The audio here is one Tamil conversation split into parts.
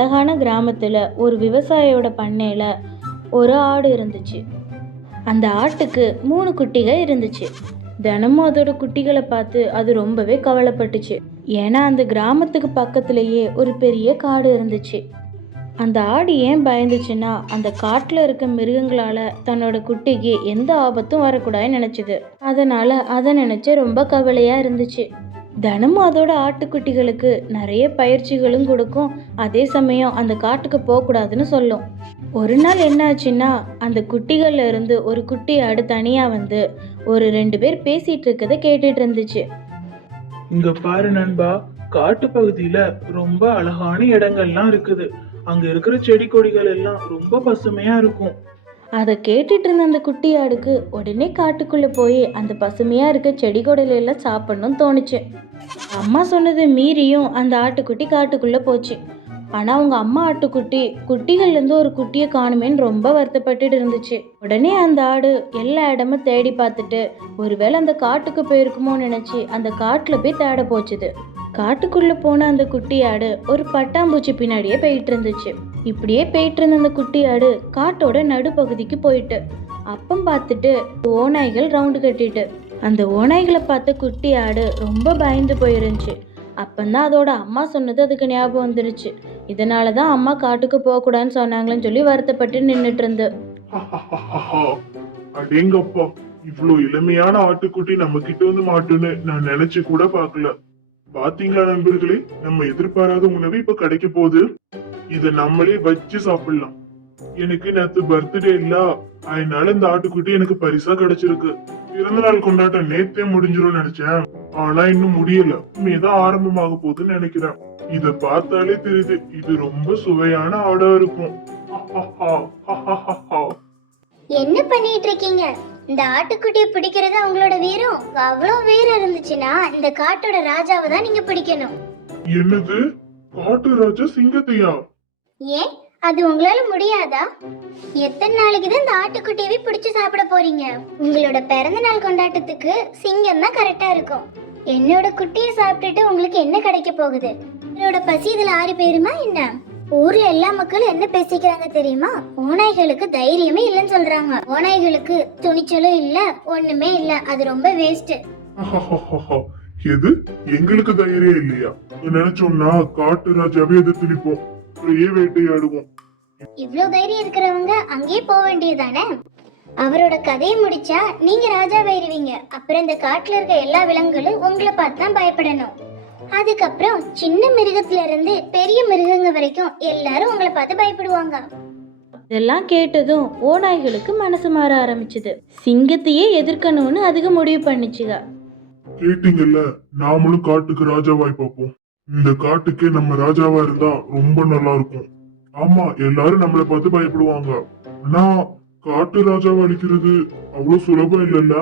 அழகான கிராமத்துல ஒரு விவசாயியோட பண்ணையில ஒரு ஆடு இருந்துச்சு. அந்த ஆட்டுக்கு 3 குட்டிகள் இருந்துச்சு. தினமும் அதோட குட்டிகளை பார்த்து அது ரொம்பவே கவலைப்பட்டுச்சு. ஏன்னா அந்த கிராமத்துக்கு பக்கத்திலேயே ஒரு பெரிய காடு இருந்துச்சு. அந்த ஆடு ஏன் பயந்துச்சுன்னா, அந்த காட்டுல இருக்க மிருகங்களால தன்னோட குட்டிக்கு எந்த ஆபத்தும் வரக்கூடாதுன்னு நினைச்சது. அதனால அதை நினைச்சு ரொம்ப கவலையா இருந்துச்சு. தினமும் அதோட ஆட்டுக்குட்டிகளுக்கு நிறைய பயிற்சிகளும் கொடுக்கும். அதே சமயம் அந்த காட்டுக்கு போகக்கூடாதுன்னு சொல்லும். ஒரு நாள் என்னாச்சுன்னா, அந்த குட்டிகள்ல இருந்து ஒரு குட்டி ஆடு தனியா வந்து ஒரு 2 பேர் பேசிட்டு இருக்கதை கேட்டுட்டு இருந்துச்சு. இங்க பாரு நண்பா, காட்டு பகுதியில ரொம்ப அழகான இடங்கள்லாம் இருக்குது. அங்க இருக்கிற செடி கொடிகள் எல்லாம் ரொம்ப பசுமையா இருக்கும். அதை கேட்டுட்டு இருந்த அந்த குட்டி ஆடுக்கு உடனே காட்டுக்குள்ள போய் அந்த பசுமையா இருக்க செடி கொடியில எல்லாம் சாப்பிடணும்னு தோணுச்சு. அம்மா சொன்னது மீறியும் அந்த ஆட்டுக்குட்டி காட்டுக்குள்ள போச்சு. ஆனா அவங்க அம்மா ஆட்டுக்குட்டி குட்டிகள்ல இருந்து ஒரு குட்டியை காணுமேன்னு ரொம்ப வருத்தப்பட்டுட்டு இருந்துச்சு. உடனே அந்த ஆடு எல்லா இடமும் தேடி பார்த்துட்டு ஒருவேளை அந்த காட்டுக்கு போயிருக்குமோன்னு நினைச்சு அந்த காட்டுல போய் தேட போச்சுது. காட்டுக்குள்ள போன அந்த குட்டி ஆடு ஒரு பட்டாம்பூச்சி பின்னாடியே போயிட்டு இருந்துச்சு. இப்படியே போயிட்டு இருந்த அந்த குட்டி ஆடு காட்டோட நடுப்பகுதிக்கு போயிட்டு அப்பம் பார்த்துட்டு ஓநாய்கள் ரவுண்டு கட்டிட்டு அந்த ஓநாய்களை பார்த்த குட்டி ஆடு ரொம்ப பயந்து போயிருந்துச்சு. அப்பந்தான் அதோட அம்மா சொன்னது அதுக்கு ஞாபகம் வந்துருச்சு. இதனாலதான் அம்மா காட்டுக்கு போகக்கூடாதுன்னு சொன்னாங்களேன்னு சொல்லி வருத்தப்பட்டு நின்றுட்டு இருந்து. அடேங்கப்பா, இவ்வளவு இளமையான ஆட்டுக்குட்டி நம்ம கிட்ட வந்து மாட்டுன்னு நான் நினைச்சு கூட பாக்கல. பாத்தீங்களா நண்பர்களே, நம்ம எதிர்பாராத உணவு இப்ப கிடைக்க போகுது. இத நம்மளே வச்சு சாப்பிடலாம். எனக்கு நேத்து பர்த்டே இல்ல, அதனால இந்த ஆட்டுக்குட்டி எனக்கு பரிசா கிடைச்சிருக்கு. பிறந்த நாள் கொண்டாட்டம் நேத்தே முடிஞ்சிரும் நினைச்சேன், ஆனா இன்னும் முடியல. இனிமேதான் ஆரம்பமாக போகுதுன்னு நினைக்கிறேன். இத பார்த்தாலே தெரியுது இது ரொம்ப சுவையான ஆடா இருக்கும். என்ன பண்ணிட்டு இருக்கீங்க? இந்த ஆட்டுக்குட்டியை பிடிக்கிறது உங்களோட வீரம். அவ்வளவு வீரம் இருந்துச்சுன்னா இந்த காட்டோட ராஜாவை தான் நீங்க பிடிக்கணும். என்னது, காட்டு ராஜா சிங்கத்தையா? ஏன் அது உங்களால முடியாதா? எத்தனை நாளைக்கு தான் இந்த ஆட்டுக்குட்டியவே பிடிச்சு சாப்பிட போறீங்க? உங்களோட பிறந்த நாள் கொண்டாட்டத்துக்கு சிங்கம் தான் கரெக்டா இருக்கும். என்னோட குட்டியை சாப்பிட்டுட்டு உங்களுக்கு என்ன கிடைக்க போகுது? உங்களோட பசி இதுல ஆறி போயிருமா என்ன? ஊர்ல எல்லா மக்களும் என்ன பேசிக்கிறாங்க தெரியுமா? ஓநாய்களுக்கு தைரியமே இல்லைன்னு சொல்றாங்க. ஓநாய்களுக்கு துணிச்சலும் இல்ல, ஒண்ணுமே இல்ல, அது ரொம்ப வேஸ்ட். எது, எங்களுக்கு தைரியம் இல்லையா? நினைச்சோம்னா காட்டு ராஜாவே எதிர்த்து நிப்போம், வேட்டையாடுவோம். இவ்வளவு தைரியம் இருக்கிறவங்க அங்கேயே போக வேண்டியதானே? அவரோட கதையை முடிச்சா நீங்க ராஜாவாயிருவீங்க. அப்புறம் இந்த காட்டுல இருக்க எல்லா விலங்குகளும் உங்களை பார்த்து தான் பயப்படணும். அதுக்கப்புறம் சின்ன மிருகத்துல இருந்து பெரிய மிருகங்க வரைக்கும் எல்லாரும் உங்களை பார்த்து பயப்படுவாங்க. இதெல்லாம் கேட்டதும் ஓநாய்களுக்கு மனசு மாற ஆரம்பிச்சுது. சிங்கத்தையே எதிர்க்கணும்னு அதுக்கு முடிவு பண்ணிச்சுங்க. கேட்டீங்கல்ல, நாமளும் காட்டுக்கு ராஜாவாய் பார்ப்போம். இந்த காட்டுக்கே நம்ம ராஜாவா இருந்தா ரொம்ப நல்லா இருக்கும். ஆமா, எல்லாரும் நம்மளை பார்த்து பயப்படுவாங்க. ஆனா காட்டு ராஜாவை அழிக்கிறது அவ்வளவு சுலபம் இல்லைல்ல.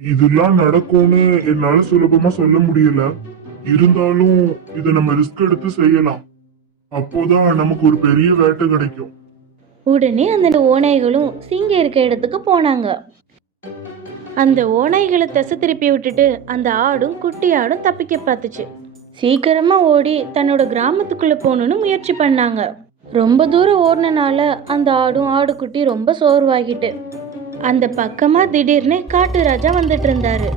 இதெல்லாம் நடக்கும்னு என்னால சுலபமா சொல்ல முடியல. இருந்தாலும் இத நம்ம ரிஸ்க் எடுத்து செய்யலாம். அப்போதான் நமக்கு ஒரு பெரிய வேட்டை கிடைக்கும். உடனே அந்த ஓநாய்களும் சிங்கம் இருக்க இடத்துக்கு போனாங்க. அந்த ஓநாய்களை திசை திருப்பி விட்டுட்டு அந்த ஆடும் குட்டி ஆடும் தப்பிக்க பார்த்துச்சு. சீக்கிரமா ஓடி தன்னோட கிராமத்துக்குள்ள போகணும்னு முயற்சி பண்ணாங்க. ரொம்ப தூரம் ஓடினால அந்த ஆடும் ஆடுக்குட்டி ரொம்ப சோர்வாகிட்டு அந்த பக்கமா திடீர்னு காட்டு ராஜா வந்துட்டு இருந்தாரு.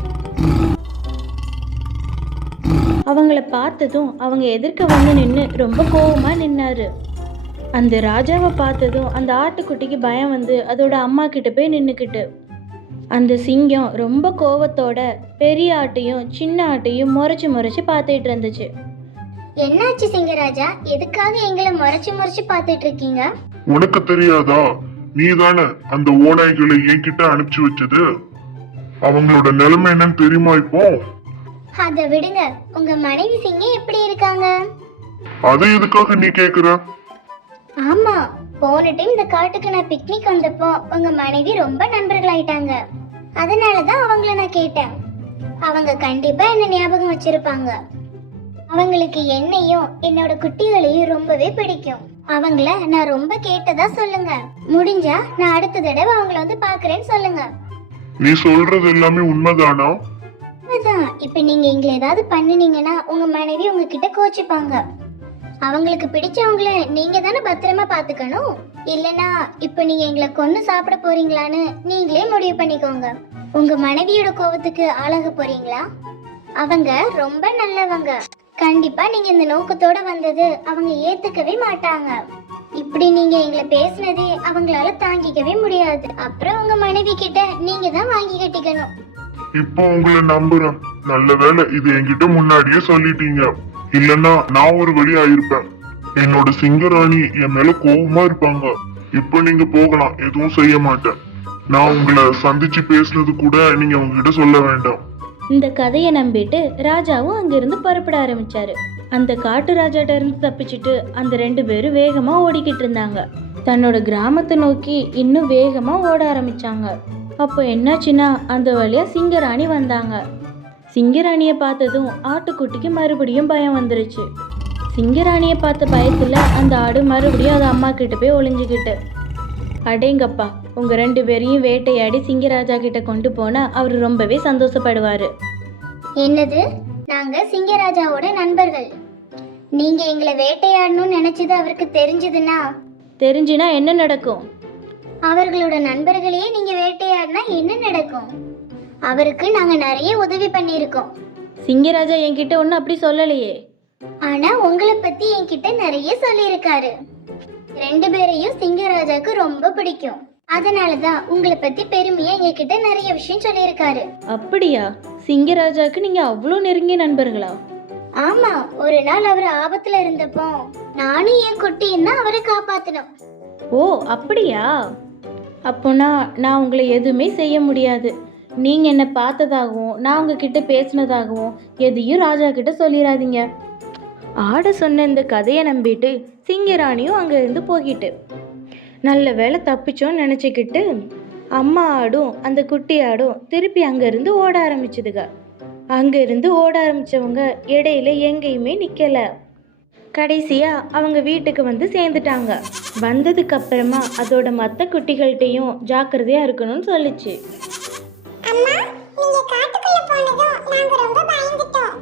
அவங்கள பார்த்ததும் அவங்க எதிர்க்க வந்து நின்று ரொம்ப கோவமா நின்னாரு. அந்த ராஜாவை பார்த்ததும் அந்த ஆட்டுக்குட்டிக்கு பயம் வந்து அதோட அம்மா கிட்ட போய் நின்னுக்கிட்டு அந்த சிங்கம் ரொம்ப கோவத்தோட பெரிய ஆட்டையும் சின்ன ஆட்டையும் முறைச்சு முறைச்சு பார்த்துட்டு இருந்துச்சு. என்னாச்சு சிங்கராஜா? எதுக்காக எங்களை முறைச்சு முறைச்சு பார்த்துட்டு இருக்கீங்க? உனக்கு தெரியாதா? நீ தானே அந்த ஓநாய்களை என்கிட்ட அனுப்பிச்சு வச்சது. அவங்களோட நிலைமை என்னன்னு தெரியுமா இப்போ? அத விடுங்க, உங்க மனைவி சிங்கம் எப்படி இருக்காங்க? அதை எதுக்காக நீ கேக்குற? ஆமா, போன டைம் இந்த காட்டுக்கு நான் பிக்னிக் வந்தப்போ உங்க மனைவி ரொம்ப நண்பர்களாயிட்டாங்க. அதனாலதான் அவங்கள நான் கேட்டேன். அவங்க கண்டிப்பா என்ன ஞாபகம் வச்சிருப்பாங்க. அவங்களுக்கு என்னையும் என்னோட குட்டிகளையும் ரொம்பவே பிடிக்கும். அவங்கள நான் ரொம்ப கேட்டதா சொல்லுங்க. முடிஞ்சா நான் அடுத்த தடவை அவங்கள வந்து பாக்குறேன்னு சொல்லுங்க. நீ சொல்றது எல்லாமே உண்மைதானா? அதான், இப்ப நீங்க எங்களை ஏதாவது பண்ணினீங்கன்னா உங்க மனைவி உங்ககிட்ட கோச்சிப்பாங்க. அவங்களுக்கு பிடிச்சவங்கள நீங்க தானே பத்திரமா பாத்துக்கணும். இல்லனா இப்ப நீங்க எங்களை கொன்னு சாப்பிட போறீங்களான்னு நீங்களே முடிவு பண்ணிக்கோங்க. உங்க மனைவியோட கோவத்துக்கு ஆளாக போறீங்களா? அவங்க ரொம்ப நல்லவங்க. கண்டிப்பா நீங்க இந்த நோக்கத்தோட வந்தது அவங்க ஏத்துக்கவே மாட்டாங்க. இப்படி நீங்க எங்களை பேசுனதே அவங்களால தாங்கிக்கவே முடியாது. அப்புறம் உங்க மனைவி கிட்ட நீங்க தான் வாங்கி கட்டிக்கணும். இப்போ உங்களை நம்புறேன். நல்ல வேளை இது என்கிட்ட முன்னாடியே சொல்லிட்டீங்க. இல்லன்னா நான் ஒரு வழி ஆயிருப்பேன். என்னோட சிங்கராணி என் மேல கோவமா இருப்பாங்க. இப்போ நீங்க போகலாம், எதுவும் செய்ய மாட்டேன். நான் உங்களை சந்திச்சு பேசுனது கூட நீங்க உங்ககிட்ட சொல்ல வேண்டாம். இந்த கதையை நம்பிட்டு ராஜாவும் அங்கிருந்து புறப்பட ஆரம்பிச்சாரு. அந்த காட்டு ராஜாட்ட இருந்து தப்பிச்சுட்டு அந்த 2 பேரும் வேகமா ஓடிக்கிட்டு இருந்தாங்க. தன்னோட கிராமத்தை நோக்கி இன்னும் வேகமா ஓட ஆரம்பிச்சாங்க. அப்போ என்னாச்சுன்னா அந்த வழியா சிங்கராணி வந்தாங்க. சிங்கராணியை பார்த்ததும் ஆட்டுக்குட்டிக்கு மறுபடியும் பயம் வந்துருச்சு. சிங்கராணியை பார்த்த பயத்துல அந்த ஆடு மறுபடியும் அது அம்மா கிட்ட போய் ஒளிஞ்சுக்கிட்டு, அடேங்கப்பா, உங்க 2 பேரையும் வேட்டையாடி சிங்கராஜா கிட்ட கொண்டு போனா அவர் ரொம்பவே சந்தோஷப்படுவாரு. என்னது? நாங்க சிங்கராஜாவோட நண்பர்கள். நீங்க எங்களை வேட்டையாடணும்னு நினைச்சது அவருக்கு தெரிஞ்சுனா என்ன நடக்கும்? அவர்களோட நண்பர்களையே நீங்க வேட்டையாடினா என்ன நடக்கும்? அவருக்கு நாங்க நிறைய உதவி பண்ணியிருக்கோம். சிங்கராஜா என்கிட்ட ஒன்றும் அப்படி சொல்லலையே. ஆனா உங்களை பத்தி என்கிட்ட நிறைய சொல்லியிருக்காரு. 2 பேரையும் சிங்கராஜாக்கு ரொம்ப பிடிக்கும். அதனாலதான் உங்களை பத்தி பெருமையா என்கிட்ட நிறைய விஷயம் சொல்லியிருக்காரு. அப்படியா? சிங்கராஜாக்கு நீங்க அவ்வளோ நெருங்கிய நண்பர்களா? ஆமா, ஒரு நாள் அவர் ஆபத்துல இருந்தப்போ நானும் என் குட்டியும் தான் அவரை காப்பாத்தணும். ஓ அப்படியா? அப்போனா நான் உங்களை எதுவுமே செய்ய முடியாது. நீங்கள் என்னை பார்த்ததாகவும் நான் உங்ககிட்ட பேசினதாகவும் எதையும் ராஜா கிட்ட சொல்லிடாதீங்க. ஆட சொன்ன இந்த கதையை நம்பிட்டு சிங்கராணியும் அங்கேருந்து போகிட்டு, நல்ல வேளை தப்பிச்சோன்னு நினச்சிக்கிட்டு அம்மா ஆடும் அந்த குட்டி ஆடும் திருப்பி அங்கேருந்து ஓட ஆரம்பிச்சுதுங்க. அங்கேருந்து ஓட ஆரம்பித்தவங்க இடையில எங்கேயுமே நிற்கலை. கடைசியாக அவங்க வீட்டுக்கு வந்து சேர்ந்துட்டாங்க. வந்ததுக்கு அப்புறமா அதோட மற்ற குட்டிகள்கிட்டையும் ஜாக்கிரதையாக இருக்கணும்னு சொல்லிச்சு. அம்மா, நீங்க காட்டுக்குள்ள போனதும் நாங்க ரொம்ப பயந்துட்டோம்.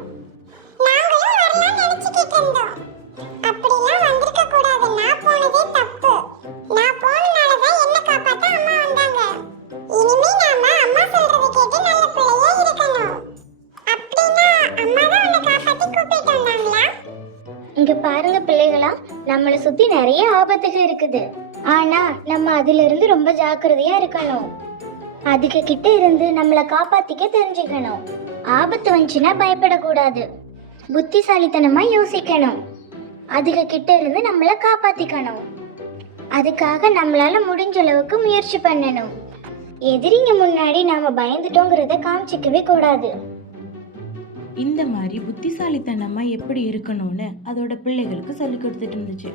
நாங்களும் வரலாம் நினைச்சிட்டு இருந்தோம். அப்படிலாம் வந்திருக்க கூடாது. நான் போனதே தப்பு. நான் போனனால தான் என்ன காப்பாத்த அம்மா வந்தாங்க. இனிமே நாம அம்மா சொல்றதை கேட்டு நல்ல பிள்ளையா இருக்கணும். அப்படினா அம்மா தான் உன்னை காப்பாத்தி கூப்பிட்டு வந்தாங்களா? இங்க பாருங்க பிள்ளைகளா, நம்மளை சுத்தி நிறைய ஆபத்துகள் இருக்குது. ஆனா நம்ம அதிலிருந்து இருந்து ரொம்ப ஜாக்கிரதையா இருக்கணும். அதுக்கு கிட்ட இருந்து நம்மளை காப்பாத்திக்க தெரிஞ்சுக்கணும். ஆபத்து வந்துச்சுன்னா பயப்படக்கூடாது. புத்திசாலித்தனமா யோசிக்கணும். அதுக்கு கிட்ட இருந்து நம்மளை காப்பாத்திக்கணும். அதுக்காக நம்மளால முடிஞ்ச அளவுக்கு முயற்சி பண்ணணும். எதிரிங்க முன்னாடி நாம பயந்துட்டோங்கிறத காமிச்சிக்கவே கூடாது. இந்த மாதிரி புத்திசாலித்தனமாக எப்படி இருக்கணும்னு அதோட பிள்ளைகளுக்கு சொல்லி கொடுத்துட்டு இருந்துச்சு.